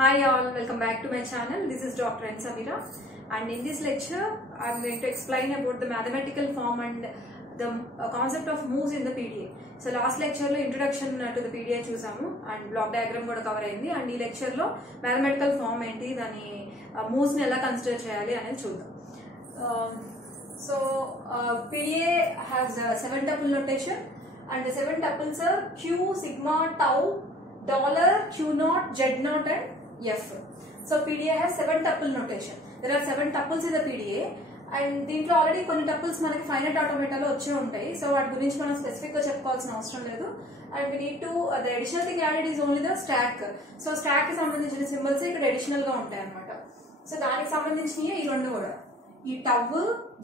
Hi all, welcome back to my channel. This is Dr. N. Samira, and in this lecture I am going to explain about the mathematical form and the concept of moves in the PDA. So last lecture lo introduction to the PDA చూసాము and block diagram కూడా cover అయింది and ఈ lecture లో mathematical form ఏంటి దాని moves ని ఎలా consider చేయాలి అనేది చూద్దాం. PDA has 7 tuple notation and the 7 tuples are Q, sigma, tau, dollar, Q naught, Z naught and F. So PDA has 7 tuple notation. There are 7 tuples in the PDA and దీంట్లో already కొన్ని tuples మనకి finite ఆటోమేటాలో వచ్చే ఉంటాయి. So వాటి గురించి మనం specific గా చెప్పుకోవాల్సిన అవసరం లేదు. And we need to the additional thing added is only the stack. So stack కి సంబంధించిన సింబల్స్ ఇక్కడ అడిషనల్ గా ఉంటాయి అన్నమాట. సో దానికి సంబంధించినవి ఈ రెండు కూడా, ఈ టవ్,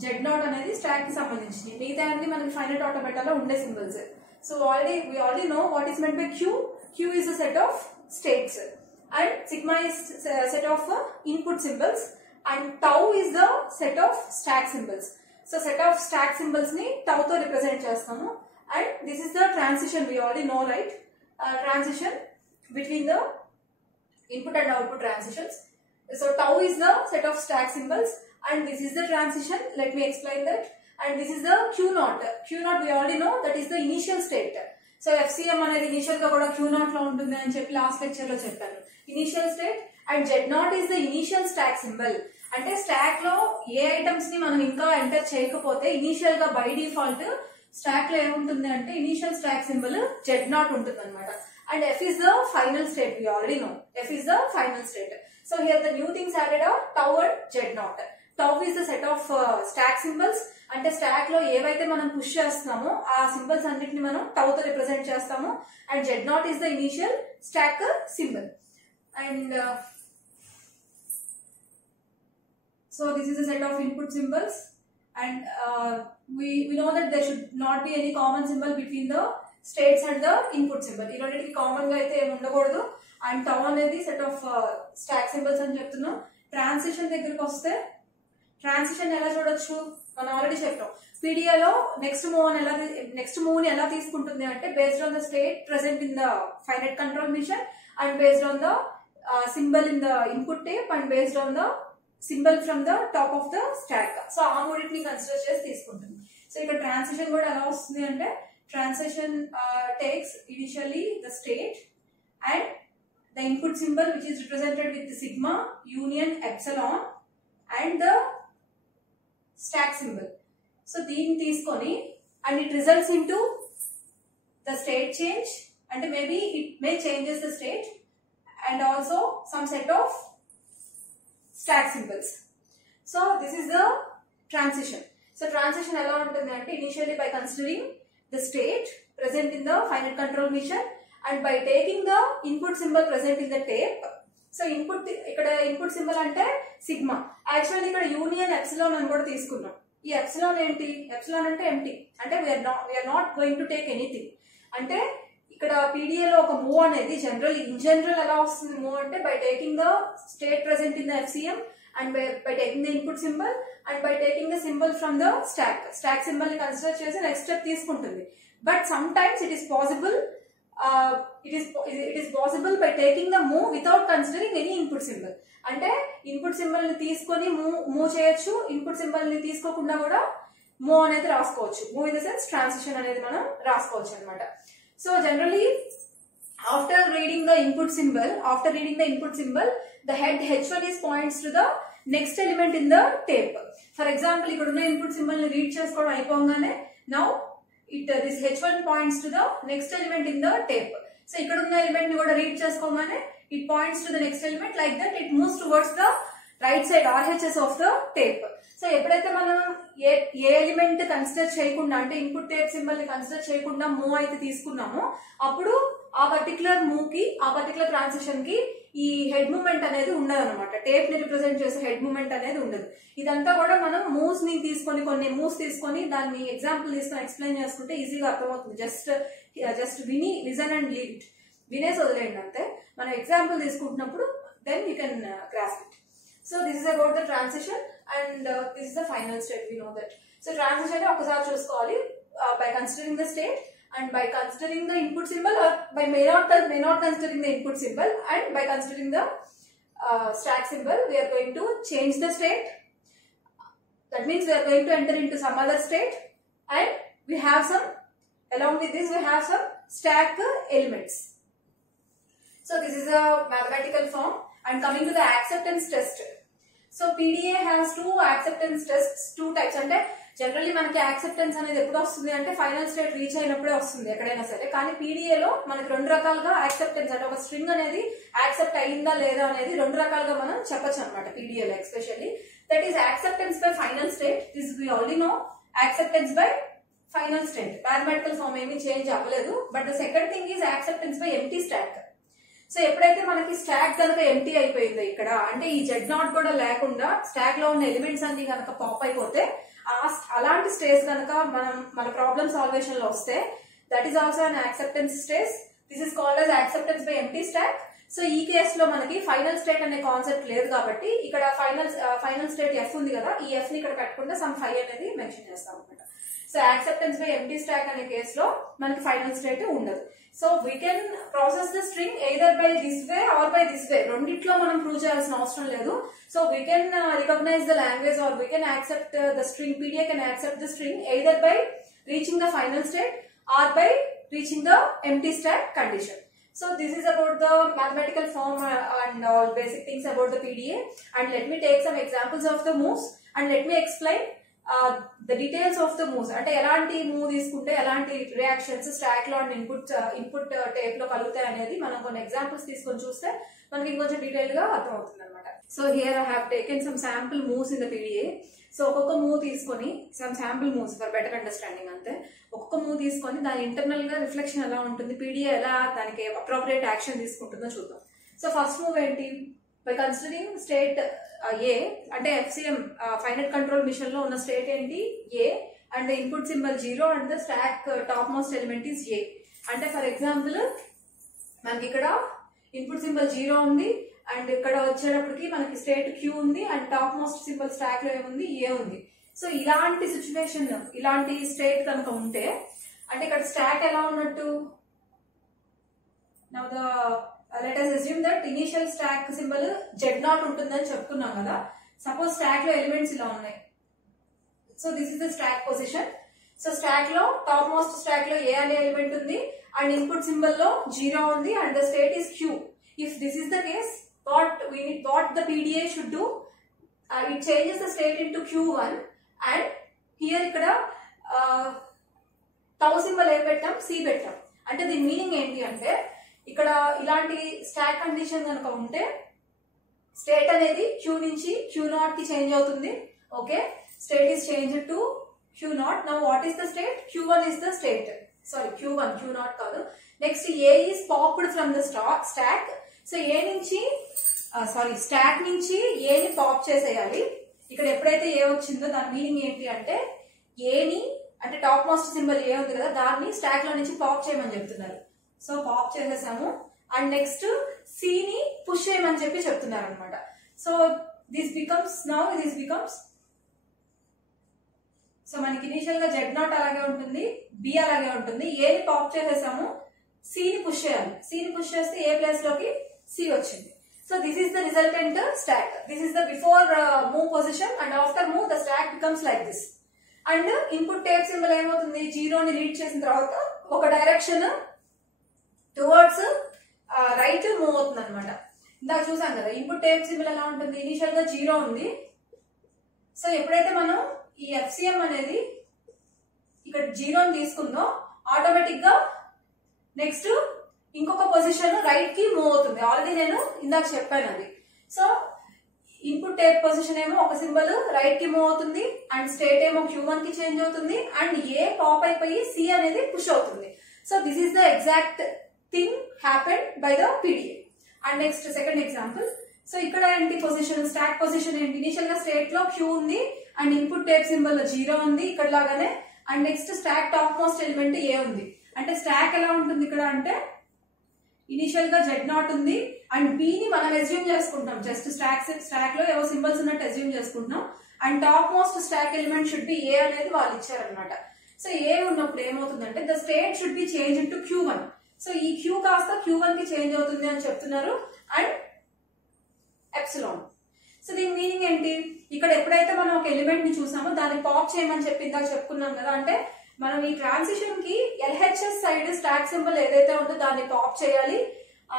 జెడ్ నాట్ అనేది స్టాక్ కి సంబంధించినవి, మిగతా అన్ని మనకి ఫైనైట్ ఆటోమేటాలో ఉండే symbols. So we already know what is meant by Q. Q is a set of states and sigma is a set of input symbols and tau is the set of stack symbols. So set of stack symbols ni tau to represent chestamu and this is the transition. We already know, right? Transition between the input and output transitions. So tau is the set of stack symbols and this is the transition. Let me explain that. And this is the Q naught. Q naught we already know, that is the initial state. So FCM అనేది initial గా కూడా Q naught లో ఉంటుంది అని చెప్పి last lecture లో చెప్పాను. Initial state and Z naught is the initial stack symbol. అంటే స్టాక్ లో ఏ ఐటమ్స్ ని మనం ఇంకా ఎంటర్ చేయకపోతే ఇనిషియల్ గా బై డిఫాల్ట్ స్టాక్ లో ఏముంటుంది అంటే initial stock symbol Z naught ఉంటుంది అనమాట. And F is the final state. We already know F is the final state. So here the new things added are tau and Z naught. Tau is the set of stack symbols. అంటే stock లో ఏవైతే మనం push చేస్తున్నామో ఆ symbols అన్నిటిని మనం tau తో represent చేస్తాము. And Z not is the initial stock symbol. And so this is a set of input symbols and we know that there should not be any common symbol between the states and the input symbol. ఈ రెండింటికి common గా అయితే ఏమి ఉండకూడదు. And tau అనేది set of stock symbols అని చెప్తున్నాం. Transition దగ్గరికి వస్తే ట్రాన్సిషన్ ఎలా చూడొచ్చు మనం ఆల్రెడీ చెప్పాం. పీడియాలో నెక్స్ట్ మూవ్ ని ఎలా తీసుకుంటుంది అంటే based on the state present in the finite control machine and based on the symbol in the input tape and based on the symbol from the top of the stack. So ఆ మూడింటిని consider చేసి తీసుకుంటుంది. So ఇక్కడ transition కూడా ఎలా వస్తుంది అంటే transition takes initially the state and the input symbol which is represented with sigma union epsilon and the stack symbol. So దీన్ని తీసుకొని and it results into the state change and maybe it may changes the state and also some set of stack symbols. So this is the transition. So transition ఎలా ఉంటుంది అంటే initially by considering the state present in the finite control mission and by taking the input symbol present in the tape. So input ఇక్కడ input symbol అంటే sigma. Actually ఇక్కడ union epsilon అని కూడా తీసుకున్నాం. ఈ ఎప్సిలాన్ ఏంటి? ఎప్సిలాన్ అంటే empty, అంటే we're not going to take anything. అంటే ఇక్కడ పీడిఏలో ఒక మూవ్ అనేది ఇన్ జనరల్ ఎలా వస్తుంది మూవ్ అంటే by taking the state present in the FCM and by taking the input symbol and by taking the symbol from the stack symbol ని consider చేసి next step తీసుకుంటుంది. But sometimes it is possible it is possible by taking the move without considering any input symbol. అంటే input symbol ని తీసుకొని move చేయొచ్చు, input symbol ని తీసుకోకుండా కూడా మూవ్ అనేది రాసుకోవచ్చు. Move in the sense transition అనేది మనం రాసుకోవచ్చు అనమాట. So generally after reading the input symbol the head H1 is points to the next element in the tape. For example ఇక్కడ ఉన్న ఇన్పుట్ సింబల్ ని రీడ్ చేసుకోవడం అయిపోగానే now this H1 points to the next element in the tape. So ఇక్కడ ఉన్న element ని కూడా read చేసుకోగానే it points to the next element, like that it moves towards the right side RHS of the tape. So ఎప్పుడైతే మనం ఏ element consider చేయకుండా అంటే input tape symbol ని consider చేయకుండా మూవ్ అయితే తీసుకున్నామో అప్పుడు ఆ పర్టికులర్ మూవ్ కి ఆ పర్టికులర్ ట్రాన్సిషన్ కి ఈ హెడ్ మూవ్మెంట్ అనేది ఉండదు అనమాట. టేప్ ని రిప్రజెంట్ చేసే హెడ్ మూవ్మెంట్ అనేది ఉండదు. ఇదంతా కూడా మనం మూవ్స్ ని తీసుకొని కొన్ని మూవ్స్ తీసుకొని దాన్ని ఎగ్జాంపుల్ తీసుకొని ఎక్స్ప్లెయిన్ చేసుకుంటే ఈజీగా అర్థమవుతుంది. జస్ట్ విని లిజన్ అండ్ లీవ్ ఇట్, వినేసి వదిలేయండి అంతే. మనం ఎగ్జాంపుల్ తీసుకుంటున్నప్పుడు then you can grasp it. So this is about the transition and this is the final state. We know that. So transition ni ఒకసారి చూసుకోవాలి by considering the state and by considering the input symbol or by may not considering the input symbol and by considering the stack symbol, we are going to change the state. That means we are going to enter into some other state, and we have some, along with this we have some stack elements. So this is a mathematical form. And coming to the acceptance test. So PDA has two acceptance tests, two types. అంటే generally మనకి acceptance అనేది ఎప్పుడు వస్తుంది అంటే final state reach అయినప్పుడే వస్తుంది ఎక్కడైనా సరే. కానీ పీడిఏలో మనకి రెండు రకాలుగా యాక్సెప్టెన్స్ అంటే ఒక స్ట్రింగ్ అనేది యాక్సెప్ట్ అయ్యిందా లేదా అనేది రెండు రకాలుగా మనం చెప్పొచ్చు అనమాట పీడిఏలో. Especially that is acceptance by final state. This we already know. Acceptance by final state mathematical form ఏమీ చేంజ్ అవ్వలేదు. But the second thing is acceptance by empty stack. So ఎప్పుడైతే మనకి స్టాక్ కనుక ఎంప్టీ అయిపోయిందో ఇక్కడ అంటే ఈ Z0 కూడా లేకుండా స్టాక్ లో ఉన్న ఎలిమెంట్స్ అన్ని కనుక పాప్ అయిపోతే అలాంటి స్టేజ్ కనుక మన ప్రాబ్లమ్ సాల్వేషన్ లో వస్తే that is also an acceptance stage. This is called as acceptance by empty stack. So ఈ కేస్ లో మనకి ఫైనల్ స్టేట్ అనే కాన్సెప్ట్ లేదు కాబట్టి ఇక్కడ ఫైనల్ స్టేట్ ఎఫ్ ఉంది కదా, ఈ ఎఫ్ ని ఇక్కడ కట్టకుండా సమ్ 5 అనేది మెన్షన్ చేస్తాం అనమాట. So acceptance by empty stack అనే కేసులో మనకి ఫైనల్ స్టేట్ ఉండదు. So we can process the string either by this way or by this way. రెండిట్లో మనం ప్రూవ్ చేయాల్సిన అవసరం లేదు. So we can recognize the language or we can accept the string. PDA can accept the string either by reaching the final state or by reaching the empty stack condition. So this is about the mathematical form and all basic things about the PDA. And let me take some examples of the moves and let me explain the details of the moves. అంటే ఎలాంటి move తీసుకుంటే ఎలాంటి reactions stock లో and input tape లో కలుగుతాయి అనేది మనం కొన్ని ఎగ్జాంపుల్స్ తీసుకొని చూస్తే మనకి ఇంకొంచెం డీటెయిల్ గా అర్థం అవుతుంది అనమాట. So here I have taken some sample moves in the PDA. So ఒక్కొక్క మూవ్ తీసుకొని some sample moves for better understanding అంతే. ఒక్కొక్క మూవ్ తీసుకొని దాని ఇంటర్నల్ గా రిఫ్లెక్షన్ ఎలా ఉంటుంది, పీడిఏ ఎలా దానికి అప్రోప్రియేట్ యాక్షన్ తీసుకుంటుందో చూద్దాం. సో ఫస్ట్ మూవ్ ఏంటి, బై కన్సిడరింగ్ స్టేట్ ఏ అంటే FCM ఫైనైట్ కంట్రోల్ మిషన్ లో ఉన్న స్టేట్ ఏంటి A, and the input symbol 0 and the stack top most element is A. అంటే ఫర్ ఎగ్జాంపుల్ మనకి ఇక్కడ ఇన్పుట్ సింబల్ 0 ఉంది అండ్ ఇక్కడ వచ్చేటప్పటికి మనకి స్టేట్ Q ఉంది and top most symbol stock లో ఏముంది ఏ ఉంది. సో ఇలాంటి సిచ్యువేషన్ ఇలాంటి స్టేట్ కనుక ఉంటే అంటే ఇక్కడ స్టాక్ ఎలా ఉన్నట్టు, now the let us assume that initial stock symbol Z0 ఉంటుందని చెప్పుకున్నాం కదా. సపోజ్ స్టాక్ లో ఎలిమెంట్స్ ఇలా ఉన్నాయి. So this is the stack position. So stock లో టాప్ మోస్ట్ స్టాక్ లో ఏ అనే ఎలిమెంట్ ఉంది అండ్ ఇన్పుట్ సింబల్ లో 0 ఉంది and the state is Q. If this is the case, what the PDA should do, it changes the state into Q1 and here ikkada tau symbol ఏ పెట్టాం C పెట్టాం. అంటే దీని meaning ఏంటి అంటే ఇక్కడ ఇలాంటి స్టాక్ కండిషన్ కనుక ఉంటే స్టేట్ అనేది Q నుంచి Q0 కి చేంజ్ అవుతుంది. Okay, state is change to Q0. Now what is the state, Q1 is the state. Sorry Q1, Q0 కాదు. Next A is popped from the stack. So A నుంచి stack నుంచి ఏని pop చేసేయాలి. ఇక్కడ ఎప్పుడైతే ఏ వచ్చిందో దాని మీనింగ్ ఏంటి అంటే ఏని అంటే టాప్ మోస్ట్ సింబల్ ఏ ఉంది కదా దాన్ని స్టాక్ లో నుంచి పాప్ చేయమని చెప్తున్నారు. సో పాప్ చేసేసాము అండ్ నెక్స్ట్ సి ని పుష్ చేయమని చెప్పి చెప్తున్నారు అనమాట. సో దిస్ బికమ్స్ సో మనకి ఇనిషియల్ గా Z0 అలాగే ఉంటుంది, బి అలాగే ఉంటుంది. ఏని పాప్ చేసేసాము, సి ని పుష్ చేయాలి. సి ని పుష్ చేస్తే ఏ ప్లేస్ లోకి సి వచ్చింది. So this is the resultant stack. This is the before move position and after move the stack becomes like this. And input tape symbol ఏమవుతుంది, 0 ని read చేసిన తర్వాత ఒక డైరెక్షన్ టువర్డ్స్ రైట్ మూవ్ అవుతుంది అనమాట. ఇందాక చూసాం కదా ఇన్పుట్ టేప్ సింబల్ ఎలా ఉంటుంది, ఇనిషియల్ గా 0 ఉంది. సో ఎప్పుడైతే మనం ఈ FCM అనేది ఇక్కడ 0 ని తీసుకుందో ఆటోమేటిక్ గా నెక్స్ట్ ఇంకొక పొజిషన్ రైట్ కి మూవ్ అవుతుంది. ఆల్రెడీ నేను ఇందాక చెప్పాను అది. సో ఇన్పుట్ టేప్ పొజిషన్ ఏమో ఒక సింబల్ రైట్ కి మూవ్ అవుతుంది అండ్ స్టేట్ ఏమో Q1 కి చేంజ్ అవుతుంది అండ్ ఏ పాప్ అయిపోయి సి అనేది పుష్ అవుతుంది. So this is the exact thing happened by the PDA. And next second example. So ఇక్కడ ఏంటి పొజిషన్, స్టాక్ పొజిషన్ ఏంటి, ఇనిషియల్ గా స్టేట్ లో Q ఉంది అండ్ ఇన్పుట్ టేప్ సింబల్ 0 ఉంది ఇక్కడ లాగానే and next stack top most element A ఉంది. అంటే స్టాక్ ఎలా ఉంటుంది ఇక్కడ అంటే ఇనిషియల్ గా Z0 ఉంది అండ్ బి ని మనం అజ్యూమ్ చేసుకుంటాం. జస్ట్ స్టాక్ లో ఏవో సింబల్స్ ఉన్నట్టు అజ్యూమ్ చేసుకుంటున్నాం and top most stack element should be A అనేది వాళ్ళు ఇచ్చారనమాట. సో ఏ ఉన్నప్పుడు ఏమవుతుందంటే the state should be change to Q1. So ఈ Q కాస్త Q1 కి చేంజ్ అవుతుంది అని చెప్తున్నారు అండ్ ఎప్సిలాన్. సో దీని మీనింగ్ ఏంటి, ఇక్కడ ఎప్పుడైతే మనం ఒక ఎలిమెంట్ ని చూసామో దాన్ని పాప్ చేయమని చెప్పి ఇందాక చెప్పుకున్నాం కదా, అంటే మనం ఈ ట్రాన్సిషన్ కి LHS సైడ్ స్టాక్ సింబల్ ఏదైతే ఉందో దాన్ని పాప్ చేయాలి,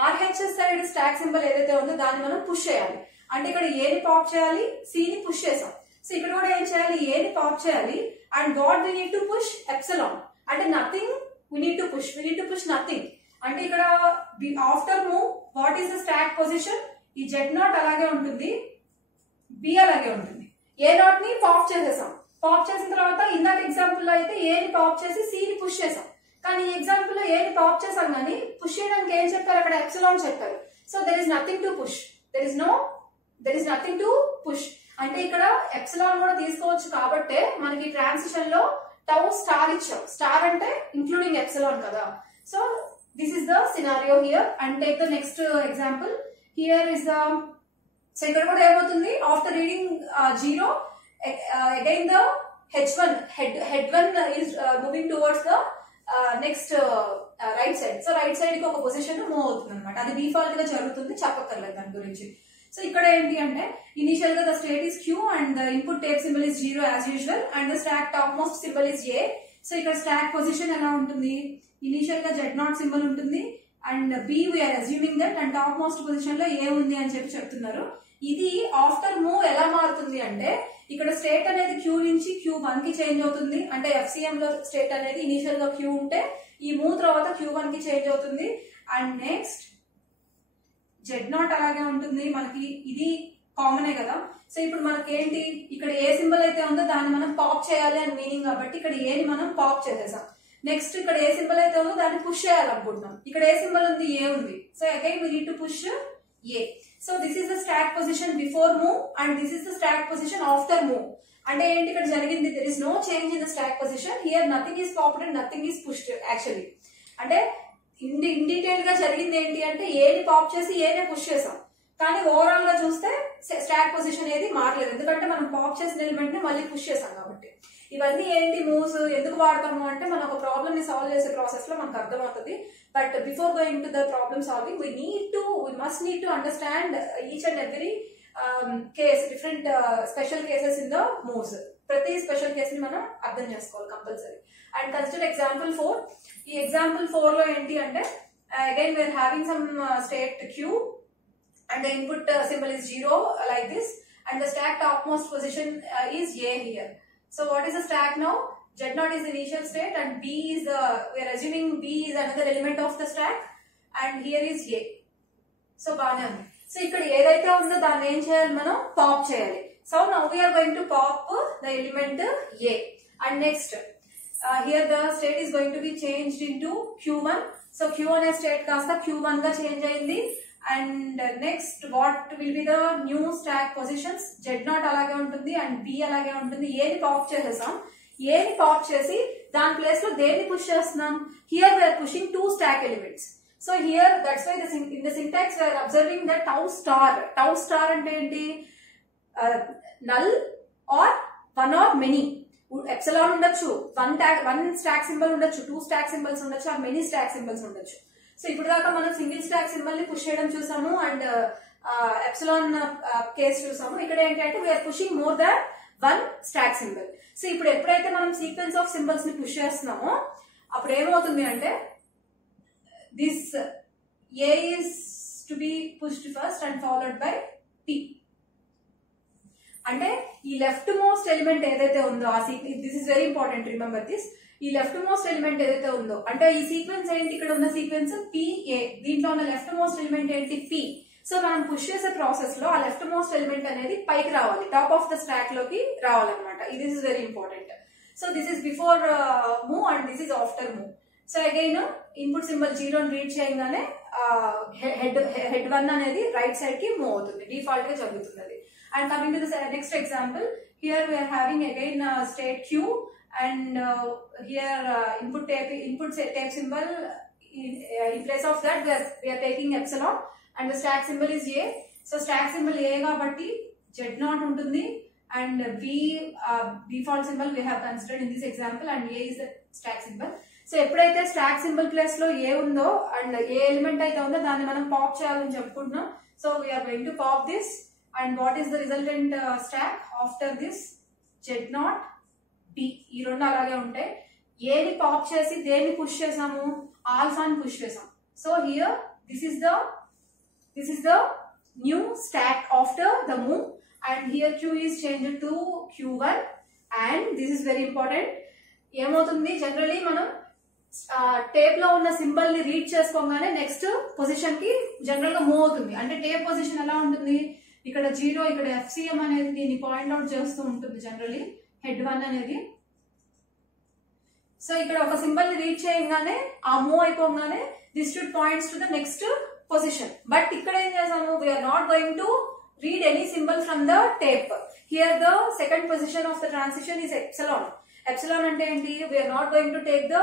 RHS సైడ్ స్టాక్ సింబల్ ఏదైతే ఉందో దాన్ని మనం పుష్ చేయాలి. అంటే ఇక్కడ A ని పాప్ చేయాలి, C ని పుష్ చేసాం. సో ఇక్కడ కూడా ఏం చేయాలి, A ని పాప్ చేయాలి and what we need to push epsilon. అంటే nothing we need to push nothing. అంటే ఇక్కడ after move what is the stack position, ఈ Z0 అలాగే ఉంటుంది, B అలాగే ఉంటుంది. A0 ని పాప్ చేసేసాం. పాప్ చేసిన తర్వాత ఇందాక ఎగ్జాంపుల్ లో అయితే A ని పాప్ చేసి C ని పుష్ చేసాం. కానీ ఈ ఎగ్జాంపుల్ లో A ని పాప్ చేసాం కానీ పుష్ చేయడానికి ఏం చెప్పారు, అక్కడ ఎప్సిలాన్ చెప్పారు. So there is nothing to push, there is nothing to push. అంటే ఇక్కడ ఎప్సిలాన్ కూడా తీసుకోవచ్చు కాబట్టే మనకి ట్రాన్సిషన్ లో టౌ స్టార్ ఇచ్చాం. స్టార్ అంటే ఇంక్లూడింగ్ ఎప్సిలాన్ కదా. So this is the scenario here. And take the next example. Here is the, so ఇక్కడ కూడా ఏమవుతుంది, after reading 0 again the h1 head1 is moving towards the next right side. So right side కి ఒక position move అవుతుంది అనమాట. అది default గా జరుగుతుంది, చెప్పక్కర్లేదు దాని గురించి. సో ఇక్కడ ఏంటి అంటే ఇనిషియల్ గా the state is Q and the input tape symbol is 0 as usual and the stack top most symbol is A. So ఇక్కడ స్టాక్ పొజిషన్ ఎలా ఉంటుంది, ఇనిషియల్ గా Z0 సింబల్ ఉంటుంది and B we're assuming that and top most position లో A ఉంది అని చెప్పి చెప్తున్నారు. ఇది ఆఫ్టర్ మూవ్ ఎలా మారుతుంది అంటే ఇక్కడ స్టేట్ అనేది Q నుంచి Q1 కి చేంజ్ అవుతుంది. అంటే FCM లో స్టేట్ అనేది ఇనిషియల్ గా Q ఉంటే ఈ మూవ్ తర్వాత Q1 కి చేంజ్ అవుతుంది. అండ్ నెక్స్ట్ Z0 అలాగే ఉంటుంది మనకి, ఇది కామనే కదా. సో ఇప్పుడు మనకి ఏంటి, ఇక్కడ ఏ సింబల్ అయితే ఉందో దాన్ని మనం పాప్ చేయాలి అని మీనింగ్ కాబట్టి ఇక్కడ ఏ ని మనం పాప్ చేసేసాం. నెక్స్ట్ ఇక్కడ ఏ సింబల్ అయితే ఉందో దాన్ని పుష్ చేయాలనుకుంటున్నాం. ఇక్కడ ఏ సింబల్ ఉంది, ఏ ఉంది. So again we need to push A. So this is the stack position before move and this is the stack position after move. అంటే ఏంటి ఇక్కడ జరిగింది, there is no change in the stack position. Here nothing is popped and nothing is pushed actually. అంటే in detail గా జరిగింది ఏంటి అంటే A ని పాప్ చేసి A ని పుష్ చేసాం. కానీ ఓవరాల్ గా చూస్తే స్టాక్ పొజిషన్ ఏది మారలేదు, ఎందుకంటే మనం పాప్ చేసిన ఎలిమెంట్ ని మళ్ళీ పుష్ చేసాం కాబట్టి. ఇవన్నీ ఏంటి మూవ్స్ ఎందుకు వాడతాము అంటే మనం ఒక ప్రాబ్లమ్ ని సాల్వ్ చేసే ప్రాసెస్ లో మనకు అర్థమవుతుంది. But before going to the problem solving we must need to understand each and every case, different special cases in the moves. ప్రతి స్పెషల్ కేస్ ని మనం అర్థం చేసుకోవాలి కంపల్సరీ. And consider example 4. ఈ ఎగ్జాంపుల్ 4 లో ఏంటి అంటే again we're having some state Q and the input symbol is 0 like this and the stack topmost position is A here. So what is the stack now? Z0 is the initial state and B is the, we are assuming B is another element of the stack and here is A. So బానే. So ఇక్కడ ఏదైతే ఉందో దాన్ని ఏం చేయాలి, మనం pop చేయాలి. So now we are going to pop the element A and next here the state is going to be changed into Q1. So Q1 state కాస్త Q1 గా చేంజ్ అయింది. And next what will be the new stock positions, Z0 అలాగే ఉంటుంది and B అలాగే ఉంటుంది. A ని pop చేసేసాం. A ని పాప్ చేసి దాని ప్లేస్ లో దేన్ని పుష్ చేస్తున్నాం, here we're pushing 2 stack elements. So here that's why in the syntax we're observing the tau star అంటే ఏంటి, null or one or many. Epsilon ఉండొచ్చు, వన్ స్టాక్ సింబల్ ఉండొచ్చు, 2 స్టాక్ సింబల్స్ ఉండొచ్చు ఆర్ మెనీ స్టాక్ సింబల్స్ ఉండొచ్చు. So ఇప్పుడు దాకా మనం single stack symbol ని పుష్ చేయడం చూసాము అండ్ ఎప్సిలాన్ కేస్ చూసాము. ఇక్కడ ఏంటంటే we're pushing more than 1 stack symbol. So ఇప్పుడు ఎప్పుడైతే మనం సీక్వెన్స్ ఆఫ్ సింబల్స్ ని పుష్ చేస్తున్నామో అప్పుడు ఏమవుతుంది అంటే this A is to be pushed first and followed by P. అంటే ఈ లెఫ్ట్ మోస్ట్ ఎలిమెంట్ ఏదైతే ఉందో ఆ this is very important, remember this. ఈ లెఫ్ట్ మోస్ట్ ఎలిమెంట్ ఏదైతే ఉందో అంటే ఈ సీక్వెన్స్ ఏంటి, ఇక్కడ ఉన్న సీక్వెన్స్ PA, దీంట్లో ఉన్న లెఫ్ట్ మోస్ట్ ఎలిమెంట్ ఏంటి P. సో మనం పుష్ చేసే ప్రాసెస్ లో ఆ లెఫ్ట్ మోస్ట్ ఎలిమెంట్ అనేది పైకి రావాలి, టాప్ ఆఫ్ ద స్టాక్ లోకి రావాలన్నమాట. This is very important. So this is before move and this is after move. So again input symbol 0 read చేయగానే హెడ్ 1 అనేది రైట్ సైడ్ కి మూవ్ అవుతుంది, డిఫాల్ట్ గా జరుగుతుంది. And coming to the next example, here we're having again state Q and here input tape symbol in place of that we are taking epsilon and the stack symbol is A. So stack symbol A kabatti Z0 ఉంటుంది and B default symbol we have considered in this example and A is the stack symbol. So ఎప్పుడైతే stock symbol place లో ఏ ఉందో and A element అయితే ఉందో దాన్ని మనం pop చేయాలని చెప్పుకుంటున్నాం. So we're going to pop this and what is the resultant stack after this? Z0 B. ఈ రెండు అలాగే ఉంటాయి. ఏని పాప్ చేసి దేన్ని పుష్ చేసాము? ఆల్ఫాని పుష్ చేసాం. So here this is the new stack after the move, and here Q is changed to Q1, and this is very important. ఏమవుతుంది, జనరలీ మనం టేప్ లో ఉన్న సింబల్ ని రీడ్ చేసుకోగానే నెక్స్ట్ పొజిషన్ కి జనరల్ గా move అవుతుంది. అంటే టేప్ పొజిషన్ ఎలా ఉంటుంది, ఇక్కడ 0, ఇక్కడ FCM అనేది దీన్ని పాయింట్ అవుట్ చేస్తూ ఉంటుంది జనరలీ హెడ్ 1 అనేది. సో ఇక్కడ ఒక సింబల్ ని రీడ్ చేయగానే ఆ మూవ్ అయిపోగానే this should points to the next position. But ఇక్కడ ఏం చేసాము, we're not going to read any symbol from the tape. Here the second position of the transition is epsilon. Epsilon ante enti, we are not going to take the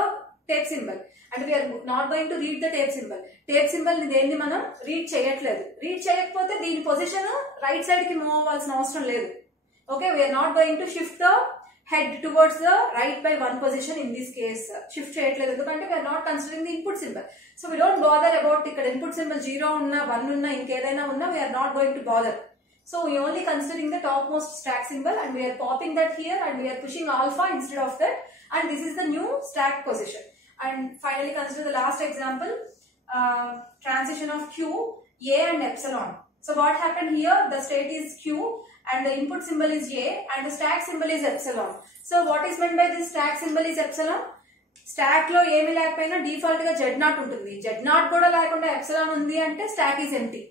tape symbol and we are not going to read the tape symbol. Tape symbol ni denni manam read cheyatledu. Read cheyakapothe deeni position right side ki move avvalsina avasaram ledu. Okay, we are not going to shift the head towards the right by 1 position in this case. Shift cheyatledu endukante we are not considering the input symbol. So we don't bother about ikkada input symbol 0 unna 1 unna inkedaina unna, we are not going to bother. So we only considering the topmost stack symbol and we are popping that here and we are pushing alpha instead of that, and this is the new stack position. And finally consider the last example, transition of Q, A and epsilon. So what happened here, the state is Q and the input symbol is A and the stack symbol is epsilon. So what is meant by this stack symbol is epsilon? Stack lo ఏమి లేకపోయినా default గా Z0 ఉంటుంది. Z0 కూడా లేకుండా epsilon ఉంది అంటే stack is empty.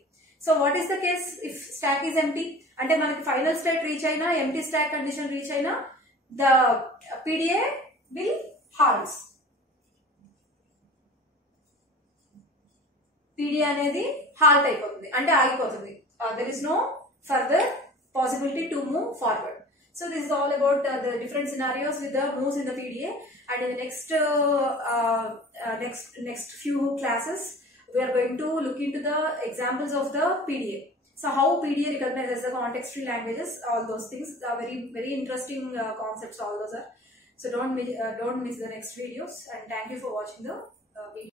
So what is the case if stack is empty? అంటే మనకి ఫైనల్ స్టేట్ రీచ్ అయినా, empty stack condition రీచ్ అయినా, the PDA will halts. PDA అనేది halt అయిపోతుంది, అంటే ఆగిపోతుంది. There is no further possibility to move forward. So this is all about the different scenarios with the moves in the PDA, and in the next few classes we are going to look into the examples of the PDA. So how PDA recognizes the context-free languages, all those things are very interesting concepts, all those are. So don't miss the next videos, and thank you for watching the video.